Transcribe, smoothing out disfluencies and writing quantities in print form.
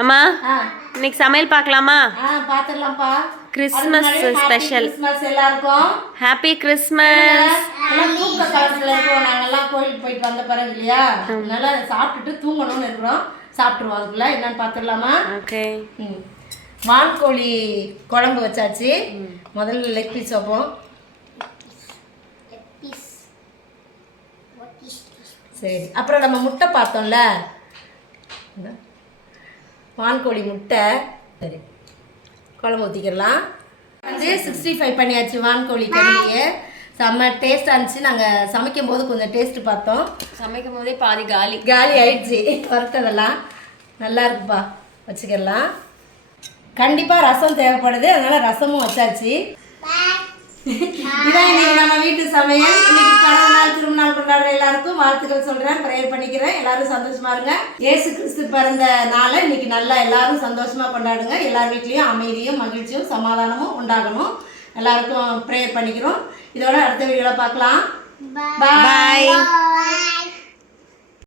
அம்மா இன்னைக்கு சமையல் பார்க்கலாமா? பாத்துடலாம்ப்பா. Christmas special. கிறிஸ்மஸ் எல்லாருக்கும் ஹாப்பி கிறிஸ்மஸ். எல்லாம் தூக்க காலத்துல இருக்கோம். நாங்கெல்லாம் கோயிலுக்கு போயிட்டு வந்த பிறகு இல்லையா, அதனால சாப்பிட்டுட்டு தூங்கணும்னு இருக்கிறோம். சாப்பிட்டுருவோம். அதுக்குள்ள என்னன்னு பார்த்துடலாமா? ஓகே. வான்கோழி குழம்பு வச்சாச்சு. முதல்ல லெக் பீஸ் வைப்போம். சரி, அப்புறம் நம்ம முட்டை பார்த்தோம்ல, வான்கோழி முட்டை. சரி, குழம்பு ஊற்றிக்கலாம். வந்து 65 பண்ணியாச்சு வான்கோழி கறியை. செம்ம டேஸ்ட்டாக இருந்துச்சு. நாங்கள் சமைக்கும் போது கொஞ்சம் டேஸ்ட்டு பார்த்தோம். சமைக்கும் போதே பாதி காலி ஆயிடுச்சு. வறுத்ததெல்லாம் நல்லா இருக்குப்பா. வச்சுக்கலாம். கண்டிப்பாக ரசம் தேவைப்படுது, அதனால் ரசமும் வச்சாச்சு. இதான் இன்னைக்கு நம்ம வீட்டு சமையல். இன்னைக்கு பிறந்த நாள் திருநாள் கொண்டாடுற எல்லாருக்கும் வாழ்த்துக்கள் சொல்றேன், ப்ரேயர் பண்ணிக்கிறேன். எல்லாரும் சந்தோஷமா இருங்க. இயேசு கிறிஸ்து பிறந்த நாளை இன்னைக்கு நல்லா எல்லாரும் சந்தோஷமா கொண்டாடுங்க. எல்லார் வீட்லயும் அமைதியும் மகிழ்ச்சியும் சமாதானமும் உண்டாகணும். எல்லாருக்கும் ப்ரேயர் பண்ணிக்கிறோம். இதோட அடுத்த வீடியோல பார்க்கலாம். பாய்.